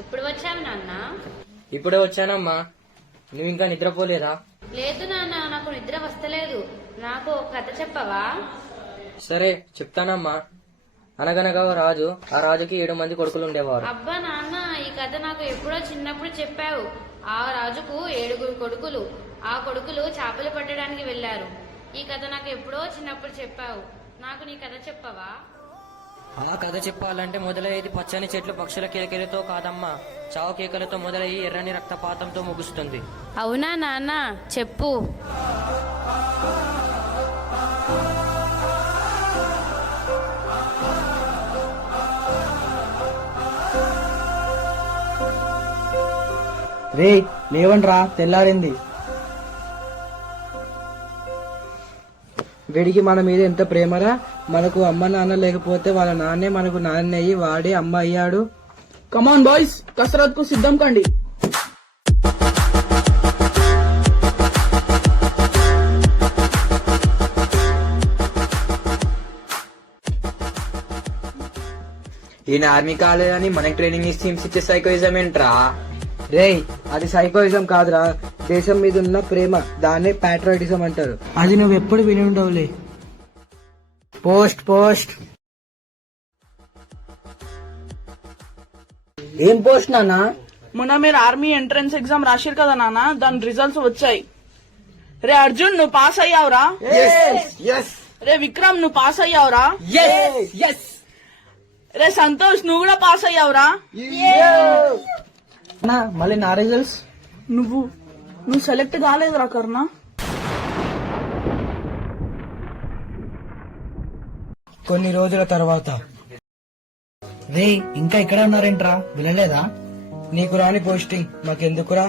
ఎప్పుడు వచ్చావు నాన్న? ఇప్పుడే వచ్చానమ్మా. నువ్వు ఇంకా నిద్రపోలేదా? లేదు నాన్న, నాకు నిద్ర వస్తలేదు. నాకు ఒక కథ చెప్పవా? సరే చెప్తానమ్మా. అనగనగా ఓ రాజు, ఆ రాజుకి 7 మంది కొడుకులు ఉండేవారు. అబ్బా నాన్న, ఈ కథ నాకు ఎప్పుడో చిన్నప్పుడు చెప్పావు. ఆ రాజుకు 7 కొడుకులు. ఆ కొడుకులు చేపలు పట్టడానికి వెళ్లారు. ఈ కథ నాకు ఎప్పుడో చిన్నప్పుడు చెప్పావు. నాకు నీ కథ చెప్పవా? ఆ కథ చెప్పాలంటే మొదలయ్యేది పచ్చని చెట్లు పక్షుల కేకలతో కాదమ్మా, చావు కేకలతో మొదలయ్యి ఎర్రని రక్తపాతంతో ముగుస్తుంది. అవునా నాన్న, చెప్పు. రే లేవండ్రా, తెల్లారింది. వీడికి మన మీద ఎంత ప్రేమరా. మనకు అమ్మ నాన్న లేకపోతే వాళ్ళ నాన్నే మనకు నాన్న అయ్యి వాడే అమ్మ అయ్యాడు. కమాన్ బాయ్స్, కసరత్ కు సిద్ధం కండి. ఈయన ఆర్మీ కాలేదని మనకి ట్రైనింగ్ ఇస్తే హింసించే సైకోయిజం ఏంట్రా? రేయ్, అది సైకోయిజం కాదురా, దేశం మీద ఉన్న ప్రేమ. దాన్నే ప్యాట్రియాటిజం అంటారు. అది నువ్వు ఎప్పుడు విని ఉండవులే. Post post. ఏం పోస్ట్ నాన్న? మొన్న మీరు ఆర్మీ ఎంట్రన్స్ ఎగ్జామ్ రాశారు కదా నాన్న, దాని రిజల్ట్స్ వచ్చాయి. రే అర్జున్, నువ్వు పాస్ అయ్యావురా. రే విక్రమ్, నువ్వు పాస్ అయ్యావురా. రే సంతోష్, నువ్వు కూడా పాస్ అయ్యావురా. మళ్ళీ నా రిజల్ట్స్? నువ్వు సెలెక్ట్ కాలేదురా కర్ణ. కొన్ని రోజుల తర్వాత. రే ఇంకా ఇక్కడ ఉన్నారేంట్రా, వినలేదా? నీకు రాని పోస్టింగ్ మాకెందుకురా?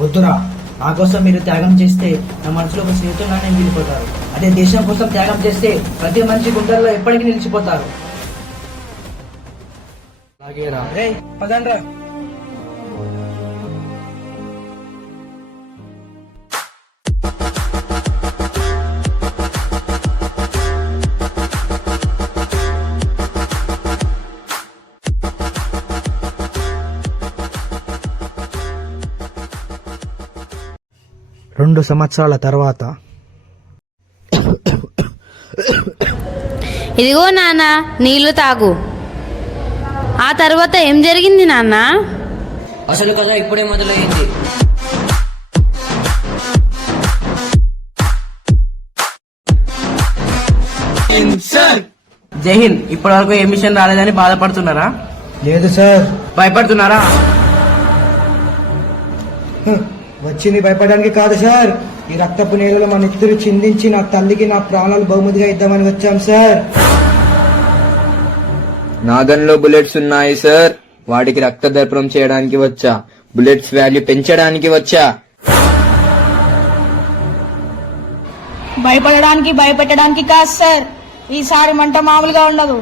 వద్దురా, నా కోసం మీరు త్యాగం చేస్తే నా మనసులో ఒక స్నేహితులానే మిగిలిపోతారు. అదే దేశం కోసం త్యాగం చేస్తే ప్రతి మనిషి గుండెల్లో ఎప్పటికీ నిలిచిపోతారు. రే పదండ్రా. రెండు సంవత్సరాల తర్వాత. ఇదిగో నాన్న, నీళ్లు తాగు. ఆ తర్వాత ఏం జరిగింది నాన్న? అసలు కథ ఇప్పుడే మొదలైంది. జై హింద్. ఇప్పటి వరకు ఏ మిషన్ రాలేదని బాధపడుతున్నారా? లేదు సార్. భయపడుతున్నారా? వచ్చింది భయపడడానికి కాదు సార్. ఈ రక్తపు నేలలో మన ఇద్దరు చిందించి నా తల్లికి నా ప్రాణాలు బహుమతిగా ఇద్దామని వచ్చాం సార్. నా గన్లో బుల్లెట్స్ ఉన్నాయి సార్. వాటికి రక్త దర్పణం చేయడానికి వచ్చా. బుల్లెట్స్ వాల్యూ పెంచడానికి వచ్చా. భయపడడానికి భయపెట్టడానికి కాదు సార్. ఈసారి మంట మామూలుగా ఉండదు,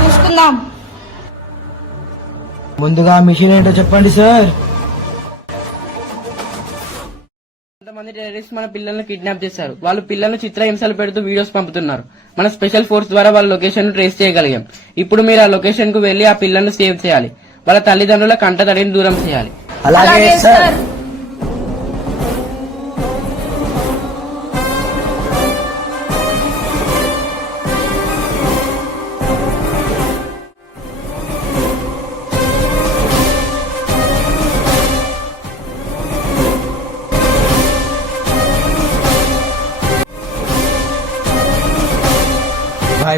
చూసుకుందాం. ముందుగా మిషన్ ఏంటో చెప్పండి సార్. కొంతమంది టెర్రరిస్ట్ మన పిల్లల్ని కిడ్నాప్ చేశారు. వాళ్ళు పిల్లలను చిత్రహింసలు పెడుతూ వీడియోస్ పంపుతున్నారు. మన స్పెషల్ ఫోర్స్ ద్వారా వాళ్ళ లొకేషన్ ట్రేస్ చేయగలిగాం. ఇప్పుడు మీరు ఆ లొకేషన్ కు వెళ్లి ఆ పిల్లలను సేవ్ చేయాలి. వాళ్ళ తల్లిదండ్రుల కంటతడిని దూరం చేయాలి. అలాగే సార్.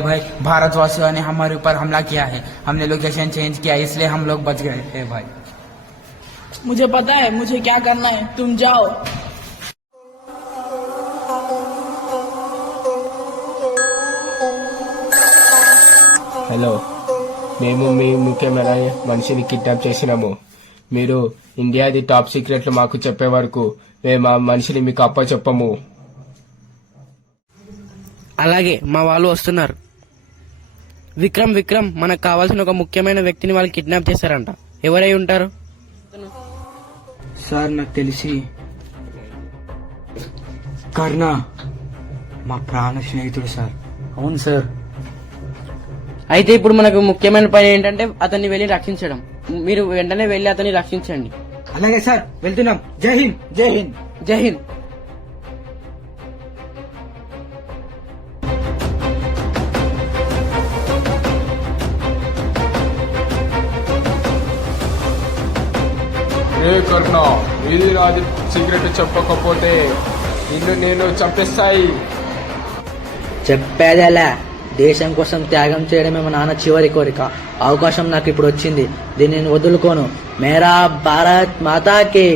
भाई भारतवासियों ने हमारे ऊपर हमला किया है. हमने लोकेशन चेंज किया, इसलिए हम लोग बच गए हैं भाई. मुझे पता है मुझे क्या करना है, तुम जाओ. హలో, మేము మీ ముఖ్యమైన మనిషిని కిడ్నాప్ చేసినాము. మీరు ఇండియాది టాప్ సీక్రెట్లు మాకు చెప్పే వరకు మేము ఆ మనిషిని మీకు అప్పచెప్పము. అలాగే, మా వాళ్ళు వస్తున్నారు. విక్రమ్, మనకు కావాల్సిన ఒక ముఖ్యమైన వ్యక్తిని వాళ్ళు కిడ్నాప్ చేశారంట. ఎవరై ఉంటారు? సార్ నాకు తెలిసి కర్ణ మా ప్రాణ స్నేహితుడు సార్. అవును సార్. అయితే ఇప్పుడు మనకు ముఖ్యమైన పని ఏంటంటే అతన్ని వెళ్ళి రక్షించడం. మీరు వెంటనే వెళ్లి అతన్ని రక్షించండి. అలాగే సార్, వెళ్తున్నాం. జై హింద్. జై హింద్. జై హింద్. రే కర్ణ, ఇది నాది సీక్రెట్ చెప్పకపోతే నిన్ను నేను చంపేస్తాయి. చెప్పేదేలా, దేశం కోసం త్యాగం చేయడమే మా నాన్న చివరి కోరిక. అవకాశం నాకు ఇప్పుడు వచ్చింది, దీన్ని నేను వదులుకోను. మేరా భారత్ మాతాకి.